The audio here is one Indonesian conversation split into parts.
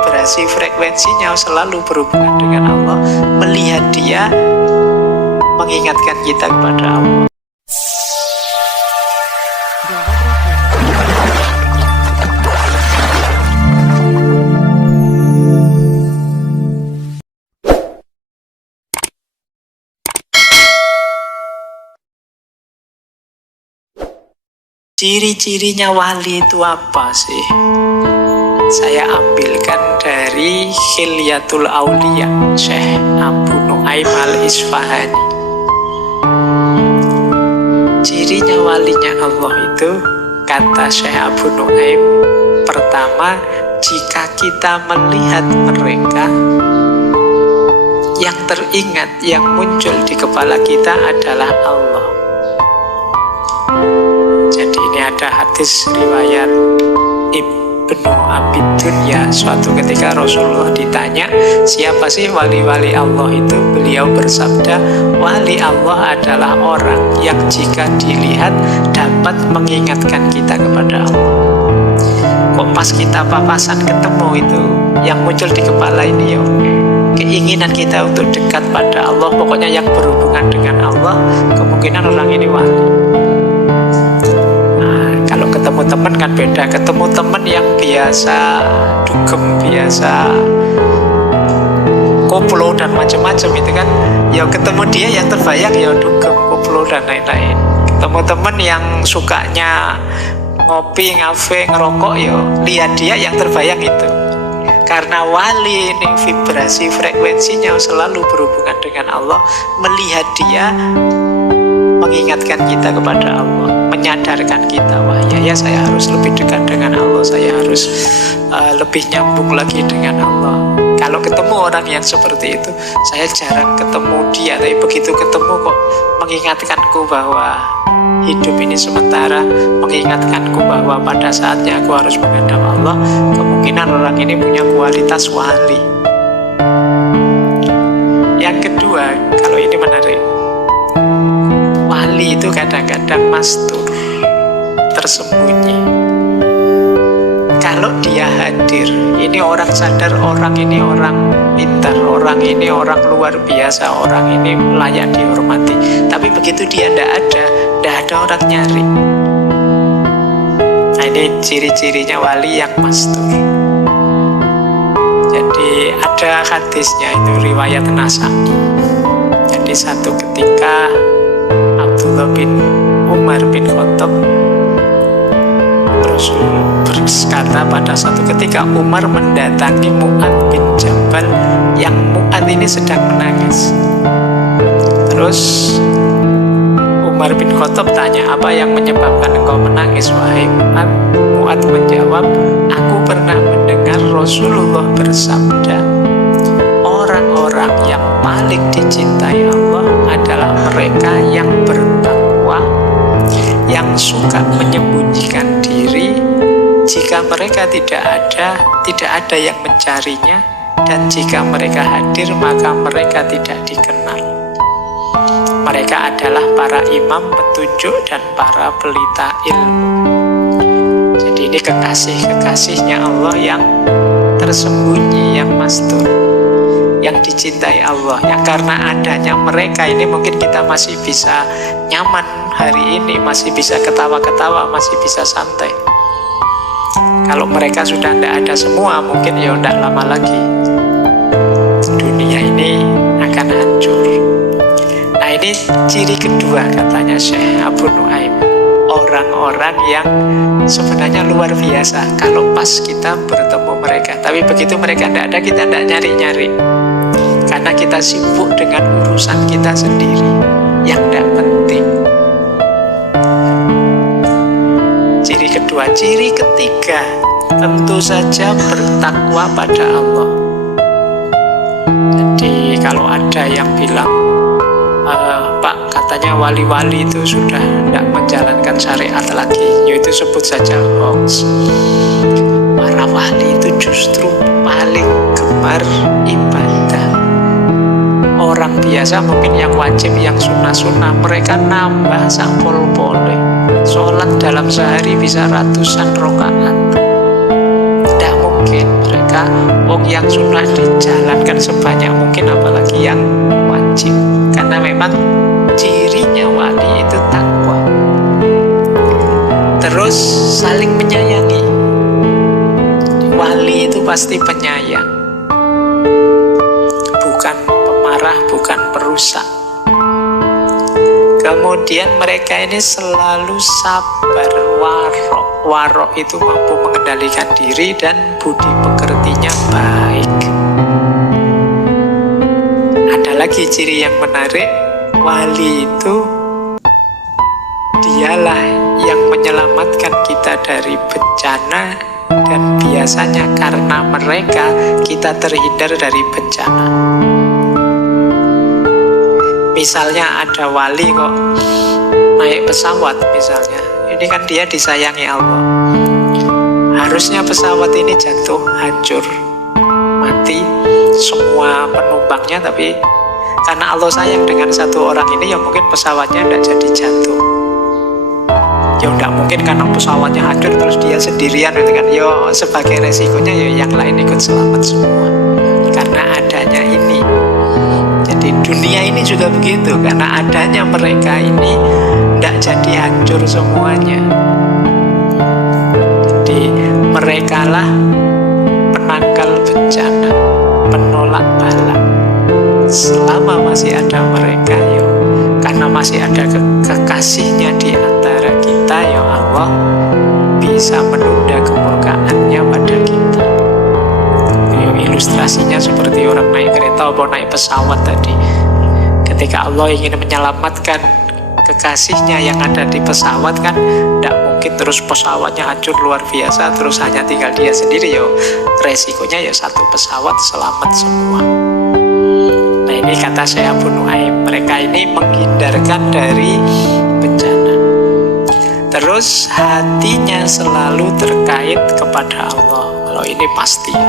vibrasi frekuensinya selalu berhubungan dengan Allah, melihat dia mengingatkan kita kepada Allah. Ciri-cirinya wali itu apa sih? Saya ambilkan dari Khilyatul Auliya Syekh Abu Nu'aim al-Isfahani. Cirinya walinya Allah itu, kata Syekh Abu Nu'aim, pertama, jika kita melihat mereka, yang teringat, yang muncul di kepala kita adalah Allah. Jadi ini ada hadis riwayat Ibnu Abi Dunya. Suatu ketika Rasulullah ditanya, siapa sih wali-wali Allah itu? Beliau bersabda, wali Allah adalah orang yang jika dilihat dapat mengingatkan kita kepada Allah. Kok pas kita papasan ketemu itu, yang muncul di kepala ini ya keinginan kita untuk dekat pada Allah, pokoknya yang berhubungan dengan Allah, kemungkinan orang ini wali. Kalau ketemu teman kan beda. Ketemu teman yang biasa dugem, biasa koplo dan macam-macam itu kan, ya ketemu dia yang terbayang ya dugem, koplo dan lain-lain. Ketemu teman yang sukanya ngopi, ngafe, ngerokok, ya lihat dia yang terbayang itu. Karena wali ini vibrasi frekuensinya selalu berhubungan dengan Allah, melihat dia mengingatkan kita kepada Allah, menyadarkan kita, wah ya saya harus lebih dekat dengan Allah, saya harus lebih nyambung lagi dengan Allah. Kalau ketemu orang yang seperti itu, saya jarang ketemu dia, tapi begitu ketemu kok mengingatkanku bahwa hidup ini sementara, mengingatkanku bahwa pada saatnya aku harus menghadap Allah, kemungkinan orang ini punya kualitas wali. Yang kedua, kalau ini menarik, wali itu kadang-kadang mastur, tersembunyi. Kalau dia hadir, ini orang sadar, orang ini orang pintar, orang ini orang luar biasa, orang ini layak dihormati. Tapi begitu dia tidak ada orang nyari. Nah, ini ciri-cirinya wali yang mastur. Jadi ada hadisnya, itu riwayat Nasa'i. Jadi satu ketika Abdullah bin Umar bin Khattab, Rasul berkata pada suatu ketika Umar mendatangi Mu'ad bin Jabal, yang Mu'ad ini sedang menangis. Terus Umar bin Khattab tanya, apa yang menyebabkan engkau menangis wahai Mu'ad? Mu'ad menjawab, aku pernah mendengar Rasulullah bersabda, orang-orang yang paling dicintai Allah adalah mereka yang bertakwa, yang suka menyembunyikan diri. Jika mereka tidak ada yang mencarinya, dan jika mereka hadir maka mereka tidak dikenal. Mereka adalah para imam petunjuk dan para pelita ilmu. Jadi ini kekasih-kekasihnya Allah yang tersembunyi, yang mastur, yang dicintai Allah, yang karena adanya mereka ini mungkin kita masih bisa nyaman hari ini, masih bisa ketawa-ketawa, masih bisa santai. Kalau mereka sudah tidak ada semua, mungkin ya tidak lama lagi dunia ini akan hancur. Nah, ini ciri kedua katanya Syekh Abu Nu'aim, orang-orang yang sebenarnya luar biasa kalau pas kita bertemu mereka. Tapi begitu mereka tidak ada, kita tidak nyari-nyari, karena kita sibuk dengan urusan kita sendiri yang tidak penting. Ciri kedua. Ciri ketiga, tentu saja bertakwa pada Allah. Jadi kalau ada yang bilang, Pak, katanya wali-wali itu sudah tidak menjalankan syariat lagi, yaitu sebut saja hoax. Para wali itu justru paling gemar ibadah. Orang biasa mungkin yang wajib, yang sunnah-sunnah, mereka nambah sapol-pole. Sholat dalam sehari bisa ratusan rakaat. Tidak mungkin mereka mereka wong yang sunnah dijalankan sebanyak mungkin, apalagi yang wajib. Karena memang cirinya wali itu takwa. Terus saling menyayangi. Wali itu pasti penyayang, bukan pemarah, bukan perusak. Kemudian mereka ini selalu sabar, warok. Warok itu mampu mengendalikan diri dan budi pekertinya baik. Ada lagi ciri yang menarik, wali itu dialah yang menyelamatkan kita dari bencana, dan biasanya karena mereka kita terhindar dari bencana. Misalnya ada wali kok naik pesawat misalnya, ini kan dia disayangi Allah. Harusnya pesawat ini jatuh, hancur, mati semua penumpangnya, tapi karena Allah sayang dengan satu orang ini, ya mungkin pesawatnya tidak jadi jatuh. Ya tidak mungkin karena pesawatnya hancur terus dia sendirian gitu kan. Ya sebagai resikonya ya yang lain ikut selamat semua karena adanya ini. Jadi dunia ini juga begitu, karena adanya mereka ini tidak jadi hancur semuanya. Jadi merekalah penangkal bencana, penolak bala. Selama masih ada mereka, ya karena masih ada kekasihnya di antara kita, ya Allah bisa menunda kemurkaannya pada kita. Ilustrasinya seperti orang naik kereta atau naik pesawat tadi. Ketika Allah ingin menyelamatkan kekasihnya yang ada di pesawat kan, tidak mungkin terus pesawatnya hancur luar biasa terus hanya tinggal dia sendiri. Ya resikonya ya satu pesawat selamat semua. Nah ini kata Syekh Abu Nuaim, mereka ini menghindarkan dari bencana. Terus hatinya selalu terkait kepada Allah. Kalau ini pasti ya,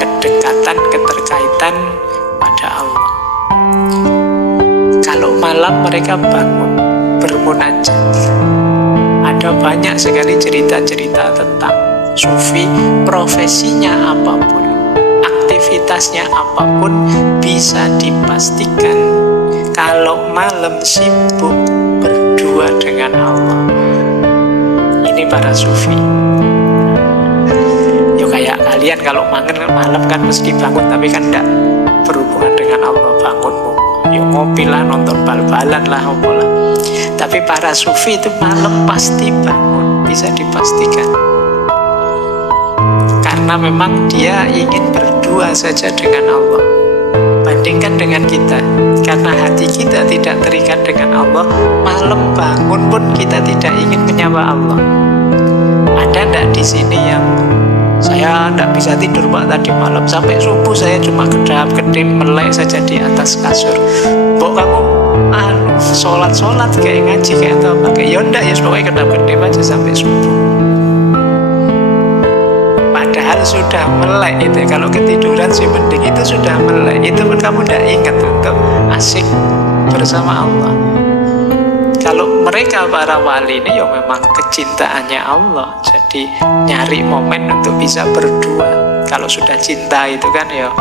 kedekatan, keterkaitan pada Allah. Kalau malam mereka bangun bermunajat. Ada banyak sekali cerita-cerita tentang sufi, profesinya apapun, aktivitasnya apapun, bisa dipastikan kalau malam sibuk berdua dengan Allah. Ini para sufi. Ya kayak kalian kalau malam kan mesti bangun, tapi kan tidak berhubungan dengan Allah. Bangunmu ya ngopi lah, nonton bal-balan lah, apalah. Tapi para sufi itu malam pasti bangun, bisa dipastikan. Karena memang dia ingin berdua saja dengan Allah. Bandingkan dengan kita, karena hati kita tidak terikat dengan Allah, malam bangun pun kita tidak ingin menyapa Allah. Ada enggak di sini yang saya tidak bisa tidur Pak tadi malam sampai subuh, saya cuma kedap-kedip melek saja di atas kasur. Mbok kamu sholat kayak ngaji kayak apa kayak ya enggak, ya pokoknya kedap-kedip aja sampai subuh. Padahal sudah melek itu. Kalau ketiduran sih mending, itu sudah melek. Itu pun kamu tidak ingat untuk asik bersama Allah. Kalau mereka para wali ini ya memang kecintaannya Allah. Jadi nyari momen untuk bisa berdua. Kalau sudah cinta itu kan ya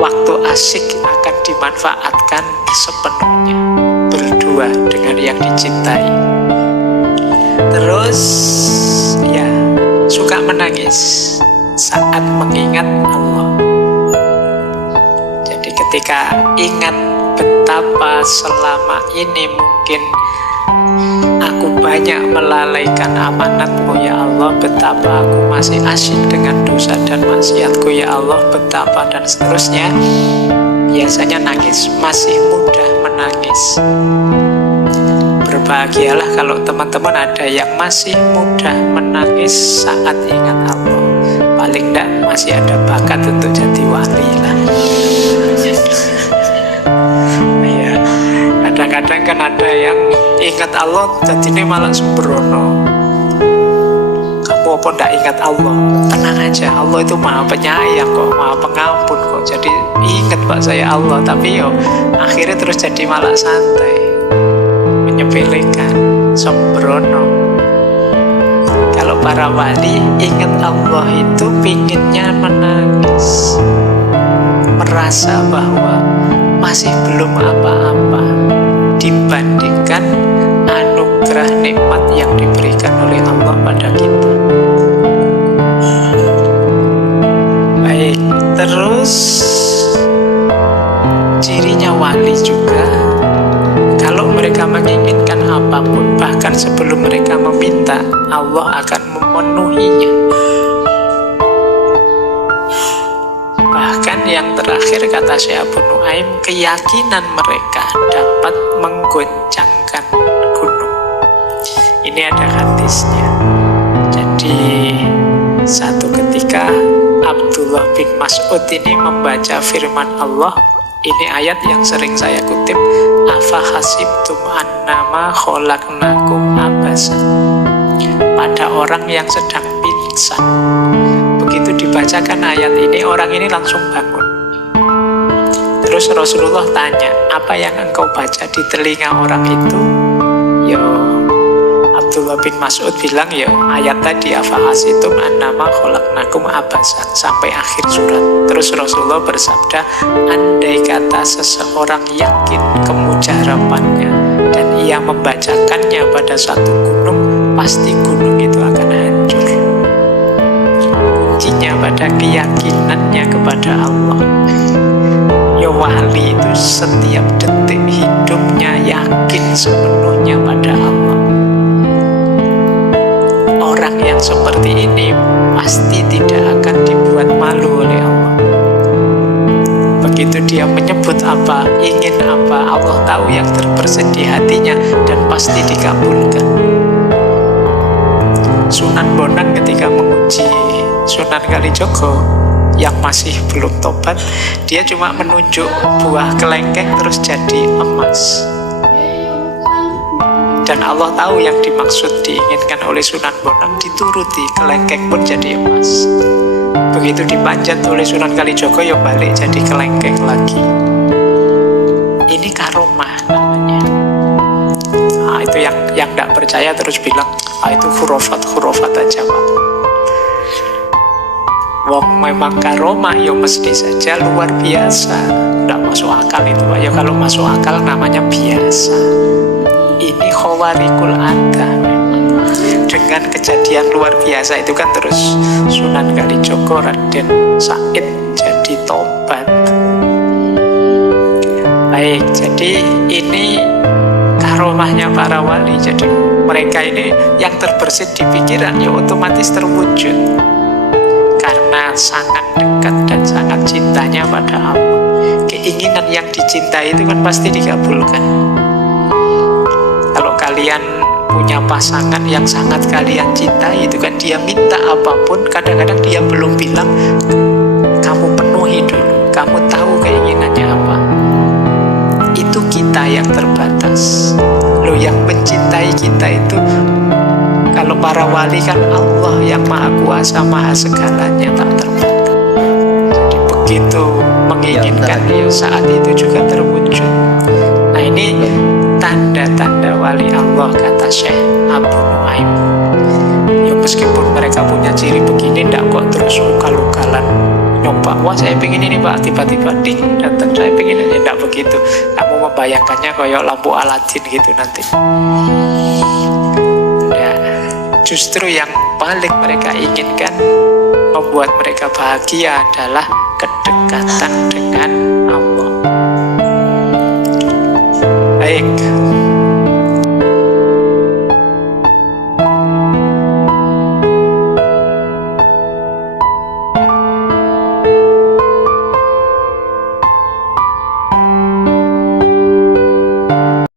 waktu asik akan dimanfaatkan sepenuhnya berdua dengan yang dicintai. Terus ya suka menangis saat mengingat Allah. Jadi ketika ingat betapa selama ini mungkin aku banyak melalaikan amanatmu ya Allah, betapa aku masih asyik dengan dosa dan maksiatku ya Allah, betapa dan seterusnya. Biasanya nangis, masih mudah menangis. Berbahagialah kalau teman-teman ada yang masih mudah menangis saat ingat Allah. Paling tidak masih ada bakat untuk jadi wali lah. Ya, kadang-kadang kan ada yang ingat Allah jadinya malah sembrono. Kamu apa ndak ingat Allah? Tenang aja, Allah itu maha penyayang kok, maha pengampun kok. Jadi ingat Pak saya Allah, tapi yo akhirnya terus jadi malah santai, menyepelekan, sembrono. Kalau para wali ingat Allah itu pinginnya merasa bahwa masih belum apa-apa dibandingkan anugerah nikmat yang diberikan oleh Allah pada kita. Baik, terus cirinya wali juga, kalau mereka menginginkan apapun, bahkan sebelum mereka meminta, Allah akan memenuhinya. Bahkan yang terakhir kata Syekh Abu Nuaim, keyakinan mereka dapat menggoncangkan gunung. Ini ada hadisnya. Jadi satu ketika Abdullah bin Mas'ud ini membaca firman Allah. Ini ayat yang sering saya kutip, afa hasibtum annama khalaqnakum abasan, pada orang yang sedang pingsan. Begitu dibacakan ayat ini, orang ini langsung bangun. Terus Rasulullah tanya, apa yang engkau baca di telinga orang itu? Yo, Abdullah bin Mas'ud bilang, ya ayat tadi, afa hasibtum annama khalaqnakum abasan, sampai akhir surat. Terus Rasulullah bersabda, andai kata seseorang yakin kemujarapannya dan ia membacakannya pada satu gunung, pasti gunung itu akan hancur. Kuncinya pada keyakinannya kepada Allah. Ya wali itu setiap detik hidupnya yakin sepenuhnya pada Allah. Orang yang seperti ini pasti tidak akan dibuat malu oleh Allah. Begitu dia menyebut apa, ingin apa, Allah tahu yang terbersit di hatinya dan pasti dikabulkan. Sunan Bonang ketika menguji Sunan Kalijogo yang masih belum tobat, dia cuma menunjuk buah kelengkeng terus jadi emas. Dan Allah tahu yang dimaksud diinginkan oleh Sunan Bonang, dituruti, kelengkeng pun jadi emas. Begitu dipanjat oleh Sunan Kalijogo, ya balik jadi kelengkeng lagi. Ini karomah namanya. Nah, itu yang tidak percaya terus bilang, itu khurafat aja Pak. Wong memang karomah, ya mesti saja luar biasa. Tidak masuk akal itu Pak. Ya kalau masuk akal namanya biasa. Ini khawarikul ada. Dengan kejadian luar biasa itu kan terus Sunan Kalijogo Raden Said jadi tobat. Baik, jadi ini karomahnya para wali. Jadi mereka ini yang terbersit di pikiran ya otomatis terwujud karena sangat dekat dan sangat cintanya pada Allah. Keinginan yang dicintai itu kan pasti dikabulkan. Kalau kalian punya pasangan yang sangat kalian cintai, itu kan dia minta apapun, kadang-kadang dia belum bilang, kamu penuhi dulu, kamu tahu keinginannya apa. Itu kita yang terbatas. Loh, yang mencintai kita itu, kalau para wali kan Allah yang maha kuasa, maha segalanya, tak terbatas. Jadi begitu menginginkan ya, saat itu juga terwujud. Nah ini tanda-tanda wali Allah kata Syekh Abu Nuaim. Ya meskipun mereka punya ciri begini, tidak kok terus ukal-ukalan nyoba, wah saya pengen ini Pak, tiba-tiba ding datang saya pengen ini, tidak begitu. Kamu membayangkannya kayak lampu Aladin gitu nanti. Ya, justru yang paling mereka inginkan, membuat mereka bahagia adalah kedekatan dengan Allah.